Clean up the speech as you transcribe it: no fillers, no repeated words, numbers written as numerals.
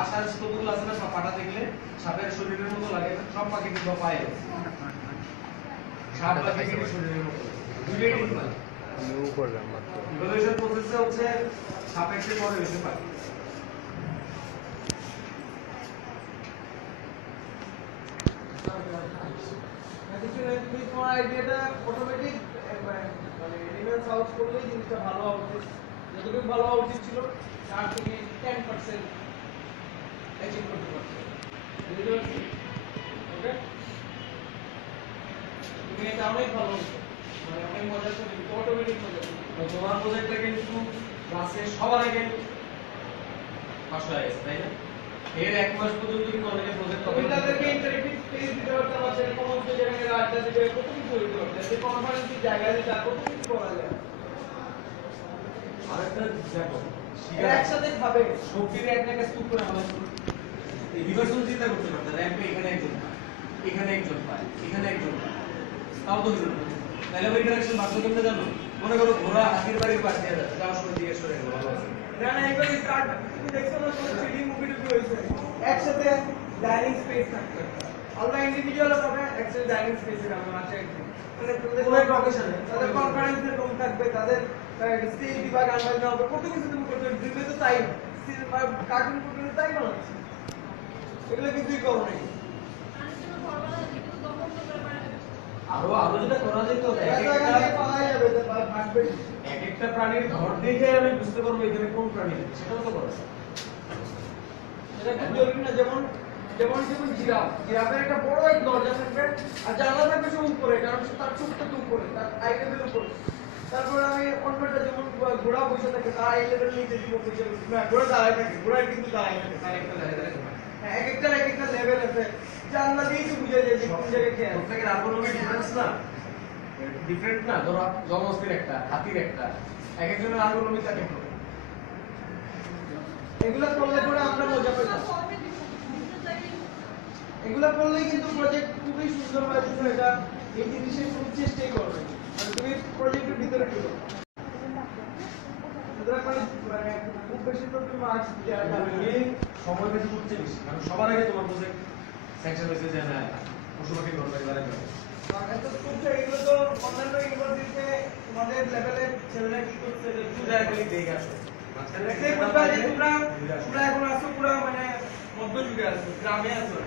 আশার স্তবগুলো আছে না, সব পাটা দেখলে সাপের শরীরের মতো লাগে, সব পাখি কিন্তু পায়ে সাপ পাখি কিন্তু শরীরের মতো দুইটাই ডিফারেন্ট। ইভলিউশন প্রসেসে হচ্ছে সাপের চেয়ে বড় বেশি পাখি। তোমার আইডিয়াটা অটোমেটিক মানে এনিমেল সাউন্ড করলেই জিনিসটা ভালো হওয়া উচিত, যতটুকু ভালো হওয়া উচিত ছিল তার থেকে 10% অ্যাচিভ করতে পারছো। বুঝতে পারছি? ওকে, তুমি এটা অনেক ভালো হচ্ছে, মানে অনেক মজা করে অটোমেটিক মজা করে। তোমার প্রজেক্টটা কিন্তু ক্লাসে সবার আগে পাস হয়ে গেছে, তাই না? এর এক মাস পর্যন্ত কিন্তু অনেকে প্রজেক্ট করে তাদেরকে ইন্টারেক্টিভ স্পেস দিতে পারতে পারছে, কমন যেখানে আড্ডা দিতে কত কিছু হইতে পারছে, যে কনফারেন্সের জায়গায় দিতে কত কিছু করা যায়। আরেকটা দেখো, একসাথে খাবে সবজির একটা স্তূপ করে ফেলা শুরু, এই রিভার্সাল চিন্তা করতে পারতে র্যাম্পে এখানে একজন পায়, এখানে একজন পায়, এখানে একজন পায়, তাও তো হলো না। তাহলে ওই ইন্টারাকশন বাড়তো কেমনে জানো? মনে করো ঘোড়া হাতির বাড়ির পাশ দিয়ে যাচ্ছে, যাওয়ার সময় জিজ্ঞেস করে গেল ভালো আছে না না, এবার স্টার্ট তুমি দেখছো না কোন 3D মুভিতে কি হয়েছে, একসাথে ডাইনিং স্পেস থাকবে, আলাদা ইন্ডিভিজুয়াল হবে, একসাথে ডাইনিং স্পেসে আমরা আছে একদম, মানে তোমাদের প্রফেশনে তাদের কনফারেন্সের রুম থাকবে, তাদের স্টেজ দিবা, গান বাজনা হবে, কত কিছু তুমি করতে দিবে, তো তাই কার্টুন করতে তাই বানাচ্ছে, এগুলো কিছুই করো নাই। আরো আরো যেটা করা যেত, এক একটা প্রাণীর ঘর দেখে আমি বুঝতে পারবো এখানে কোন প্রাণী, সেটাও তো করা এটা খুব জরুরি না। যেমন যেমন যেমন জিরাফের একটা বড় এক দরজা থাকবে আর জানলা থাকবে সব উপরে, কারণ তার চোখটা তো উপরে, তার আই লেভেল উপরে। তারপর আমি অন্যটা যেমন ঘোড়া বসে থাকে, তার আই লেভেল নিচে দিব, বসে না ঘোড়া দাঁড়ায় থাকে, ঘোড়ার কিন্তু দাঁড়ায় থাকে, তার একটা দাঁড়ায় হ্যাঁ, এক একটা লেভেল আছে, জানলা দিয়েই তো বুঝা যায় যে কোন জায়গায় কে আছে। প্রত্যেকের আগ্রহের ডিফারেন্স না, ডিফারেন্ট না। ধরো জমস্তির একটা, হাতির একটা, এক একজনের আগ্রহ থাকে। এগুলা করলে পরে আমরা মজা পাই, এগুলা করলেই কিন্তু প্রজেক্ট খুবই সুন্দর হয়। কিন্তু এটা এই জিনিসের কোনো চেষ্টাই করবে না, মানে তুমি প্রজেক্টের ভিতরে ঢুকো, মানে খুব বেশি তো তুমি মার্কস দেওয়া যাবে না, সময় বেশি করছে বেশি, কারণ সবার আগে তোমার প্রজেক্ট সেকশন হয়েছে যে না পশুপাখি করবে এবারে করে। এগুলো তো অন্যান্য ইউনিভার্সিটিতে তোমাদের লেভেলের ছেলেরা কি করছে দেখে আসো, তোমরা এখন আসো পুরো মানে মধ্যযুগে আসো, গ্রামে আসো।